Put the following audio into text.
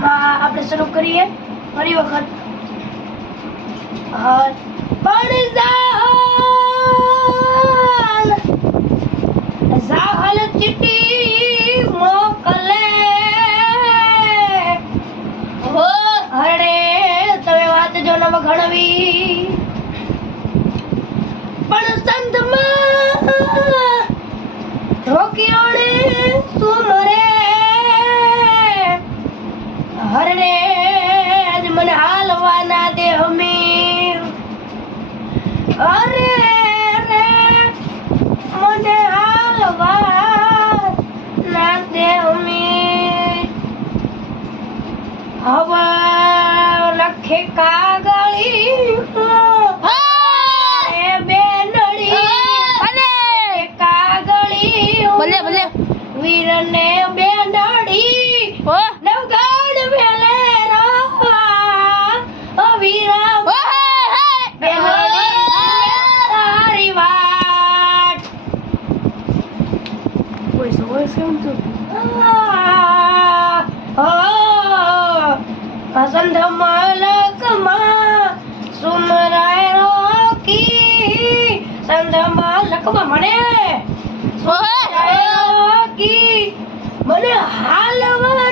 આપણે શરૂ કરીએ ફરી વખત પણ જાહલ ચીઠી મોકલે હરડે તમે વાંચજો ન વઘણવી પણ સંતમાં રોકીઓને સુમરે હરડે મને હાલવા ના દે હમીર અરે રે મને હાલવા ના દે હમીર હવે લખે કાગળી વીરને બેનડી નવગઢ વેલે વીરા તારી વાત પસંદ મલકમાં સુમરાય રોકી સંધ મલકમાં મને મને હાલવા